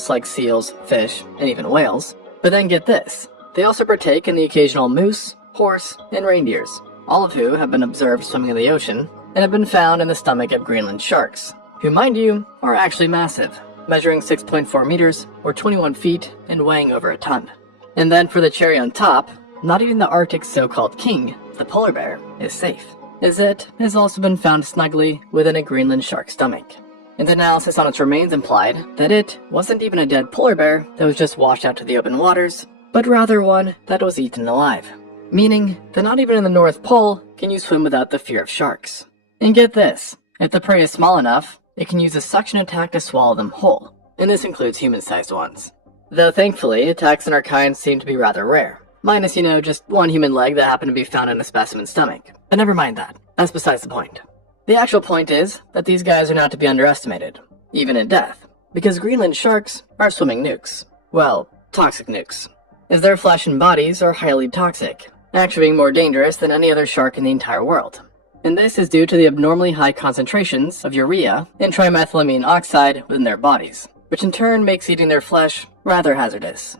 just like seals, fish, and even whales. But then get this, they also partake in the occasional moose, horse, and reindeers, all of who have been observed swimming in the ocean and have been found in the stomach of Greenland sharks, who, mind you, are actually massive, measuring 6.4 meters or 21 feet and weighing over a ton. And then for the cherry on top, not even the Arctic's so-called king, the polar bear, is safe, as it has also been found snugly within a Greenland shark stomach. And analysis on its remains implied that it wasn't even a dead polar bear that was just washed out to the open waters, but rather one that was eaten alive. Meaning that not even in the North Pole can you swim without the fear of sharks. And get this, if the prey is small enough, it can use a suction attack to swallow them whole, and this includes human-sized ones. Though thankfully, attacks in our kind seem to be rather rare. Minus, just one human leg that happened to be found in a specimen's stomach. But never mind that, that's besides the point. The actual point is that these guys are not to be underestimated, even in death, because Greenland sharks are swimming nukes. Well, toxic nukes, as their flesh and bodies are highly toxic, actually being more dangerous than any other shark in the entire world. And this is due to the abnormally high concentrations of urea and trimethylamine oxide within their bodies, which in turn makes eating their flesh rather hazardous.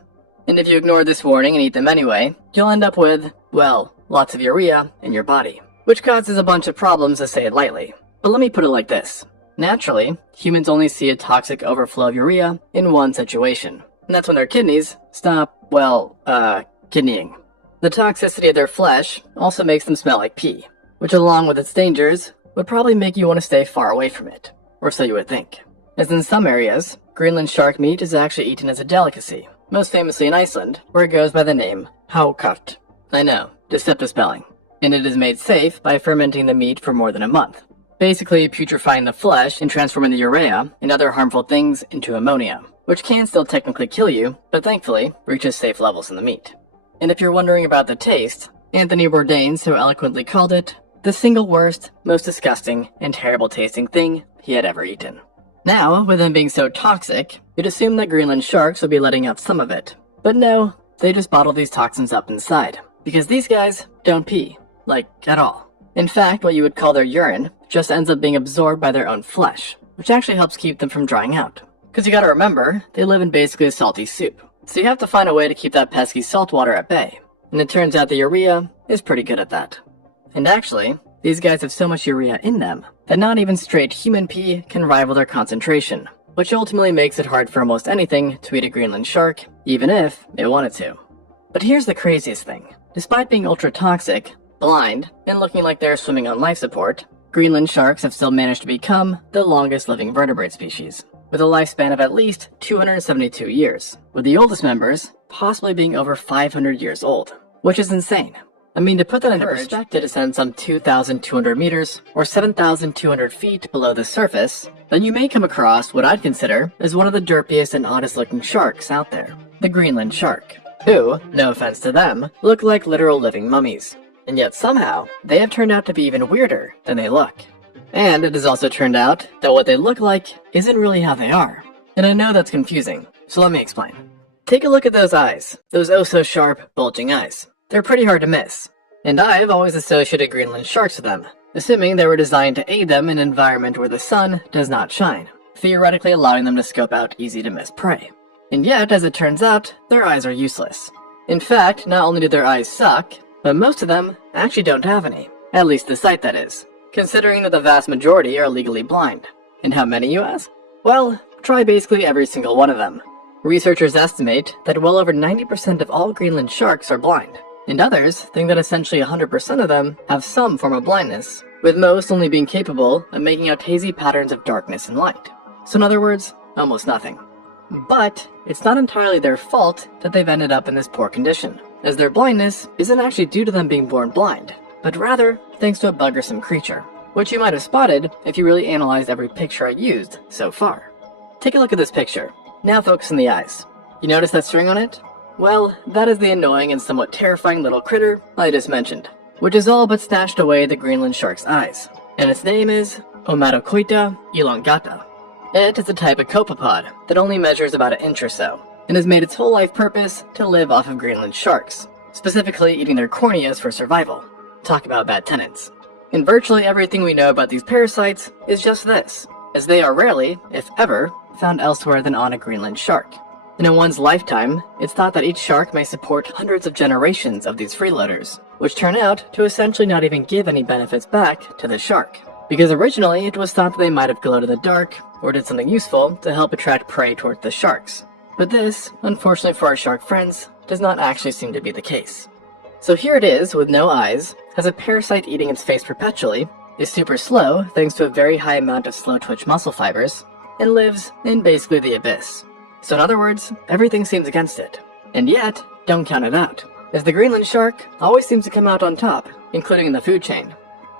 And if you ignore this warning and eat them anyway, you'll end up with, well, lots of urea in your body, which causes a bunch of problems, to say it lightly. But let me put it like this. Naturally, humans only see a toxic overflow of urea in one situation, and that's when their kidneys stop, kidneying. The toxicity of their flesh also makes them smell like pee, which along with its dangers, would probably make you want to stay far away from it, or so you would think. As in some areas, Greenland shark meat is actually eaten as a delicacy, most famously in Iceland, where it goes by the name haukart. I know, deceptive spelling. And it is made safe by fermenting the meat for more than a month, basically putrefying the flesh and transforming the urea and other harmful things into ammonia, which can still technically kill you, but thankfully reaches safe levels in the meat. And if you're wondering about the taste, Anthony Bourdain so eloquently called it the single worst, most disgusting, and terrible tasting thing he had ever eaten. Now, with them being so toxic, you'd assume that Greenland sharks would be letting out some of it. But no, they just bottle these toxins up inside, because these guys don't pee. At all. In fact, what you would call their urine just ends up being absorbed by their own flesh, which actually helps keep them from drying out. Because you gotta remember, they live in basically a salty soup, so you have to find a way to keep that pesky salt water at bay. And it turns out the urea is pretty good at that. And actually, these guys have so much urea in them that not even straight human pee can rival their concentration, which ultimately makes it hard for almost anything to eat a Greenland shark, even if it wanted to. But here's the craziest thing. Despite being ultra toxic, blind, and looking like they're swimming on life support, Greenland sharks have still managed to become the longest living vertebrate species, with a lifespan of at least 272 years, with the oldest members possibly being over 500 years old, which is insane. I mean, to put that into perspective, to descend some 2,200 meters, or 7,200 feet below the surface, then you may come across what I'd consider as one of the derpiest and oddest looking sharks out there, the Greenland shark, who, no offense to them, look like literal living mummies. And yet somehow, they have turned out to be even weirder than they look. And it has also turned out that what they look like isn't really how they are. And I know that's confusing, so let me explain. Take a look at those eyes, those oh so sharp, bulging eyes. They're pretty hard to miss. And I've always associated Greenland sharks with them, assuming they were designed to aid them in an environment where the sun does not shine, theoretically allowing them to scope out easy to miss prey. And yet, as it turns out, their eyes are useless. In fact, not only do their eyes suck, but most of them actually don't have any. At least the sight, that is. Considering that the vast majority are legally blind. And how many, you ask? Well, try basically every single one of them. Researchers estimate that well over 90% of all Greenland sharks are blind. And others think that essentially 100% of them have some form of blindness, with most only being capable of making out hazy patterns of darkness and light. So in other words, almost nothing. But it's not entirely their fault that they've ended up in this poor condition, as their blindness isn't actually due to them being born blind, but rather thanks to a buggersome creature, which you might have spotted if you really analyzed every picture I used so far. Take a look at this picture. Now focus on the eyes. You notice that string on it? Well, that is the annoying and somewhat terrifying little critter I just mentioned, which is all but snatched away the Greenland shark's eyes, and its name is Omatocoita elongata. It is a type of copepod that only measures about an inch or so, and has made its whole life purpose to live off of Greenland sharks, specifically eating their corneas for survival. Talk about bad tenants. And virtually everything we know about these parasites is just this, as they are rarely, if ever, found elsewhere than on a Greenland shark. And in one's lifetime, it's thought that each shark may support hundreds of generations of these freeloaders, which turn out to essentially not even give any benefits back to the shark. Because originally it was thought that they might have glowed in the dark, or did something useful to help attract prey towards the sharks. But this, unfortunately for our shark friends, does not actually seem to be the case. So here it is, with no eyes, has a parasite eating its face perpetually, is super slow thanks to a very high amount of slow twitch muscle fibers, and lives in basically the abyss. So in other words, everything seems against it. And yet, don't count it out, as the Greenland shark always seems to come out on top, including in the food chain.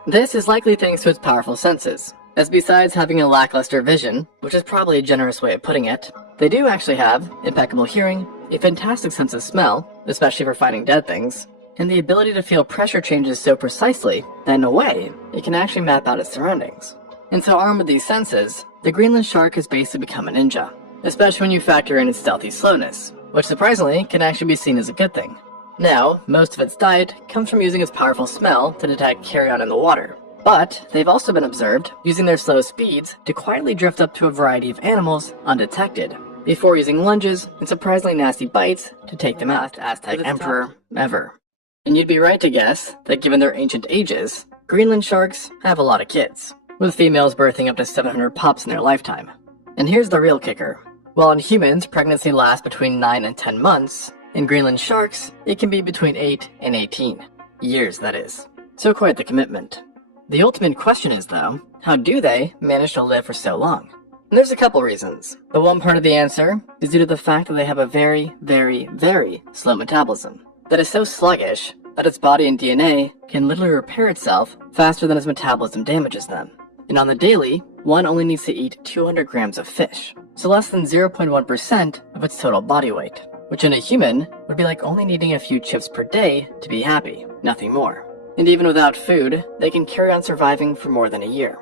This is likely thanks to its powerful senses, as besides having a lackluster vision, which is probably a generous way of putting it, they do actually have impeccable hearing, a fantastic sense of smell, especially for finding dead things, and the ability to feel pressure changes so precisely that in a way, it can actually map out its surroundings. And so armed with these senses, the Greenland shark has basically become a ninja, especially when you factor in its stealthy slowness, which surprisingly can actually be seen as a good thing. Now, most of its diet comes from using its powerful smell to detect carrion in the water, but they've also been observed using their slow speeds to quietly drift up to a variety of animals undetected, before using lunges and surprisingly nasty bites to take them out. Aztec emperor ever. And you'd be right to guess that given their ancient ages, Greenland sharks have a lot of kids, with females birthing up to 700 pups in their lifetime. And here's the real kicker. While in humans, pregnancy lasts between 9 and 10 months, in Greenland sharks, it can be between 8 and 18 years, that is. So quite the commitment. The ultimate question is, though, how do they manage to live for so long? And there's a couple reasons, but one part of the answer is due to the fact that they have a very, very, very slow metabolism that is so sluggish that its body and DNA can literally repair itself faster than its metabolism damages them. And on the daily, one only needs to eat 200 grams of fish, so less than 0.1% of its total body weight, which in a human would be like only needing a few chips per day to be happy, nothing more. And even without food, they can carry on surviving for more than a year.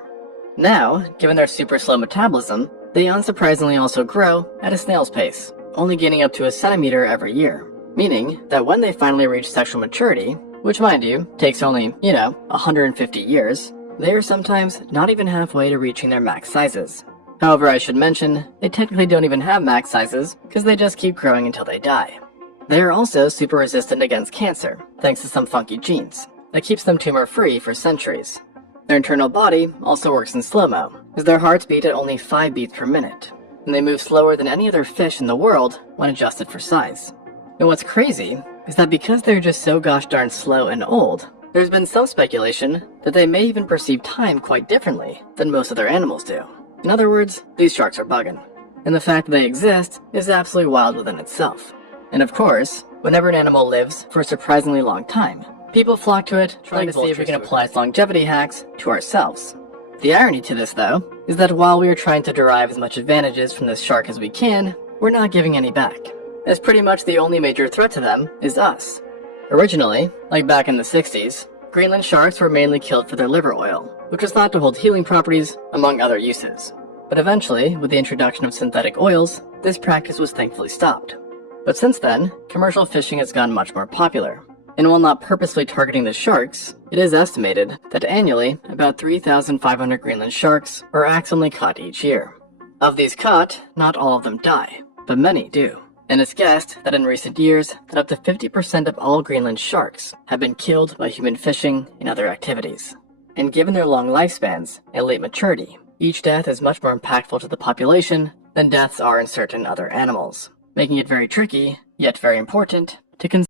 Now, given their super slow metabolism, they unsurprisingly also grow at a snail's pace, only gaining up to a centimeter every year, meaning that when they finally reach sexual maturity, which mind you, takes only, 150 years, they are sometimes not even halfway to reaching their max sizes. However, I should mention, they technically don't even have max sizes, because they just keep growing until they die. They are also super resistant against cancer, thanks to some funky genes that keeps them tumor-free for centuries. Their internal body also works in slow-mo, as their hearts beat at only 5 beats per minute, and they move slower than any other fish in the world when adjusted for size. And what's crazy is that because they're just so gosh darn slow and old, there's been some speculation that they may even perceive time quite differently than most other animals do. In other words, these sharks are bugging. And the fact that they exist is absolutely wild within itself. And of course, whenever an animal lives for a surprisingly long time, people flock to it, trying to see if we can apply its longevity hacks to ourselves. The irony to this, though, is that while we are trying to derive as much advantages from this shark as we can, we're not giving any back, as pretty much the only major threat to them is us. Originally, like back in the 60s, Greenland sharks were mainly killed for their liver oil, which was thought to hold healing properties, among other uses. But eventually, with the introduction of synthetic oils, this practice was thankfully stopped. But since then, commercial fishing has gone much more popular. And while not purposely targeting the sharks, it is estimated that annually, about 3,500 Greenland sharks are accidentally caught each year. Of these caught, not all of them die, but many do. And it's guessed that in recent years, that up to 50% of all Greenland sharks have been killed by human fishing and other activities. And given their long lifespans and late maturity, each death is much more impactful to the population than deaths are in certain other animals, making it very tricky, yet very important, to consider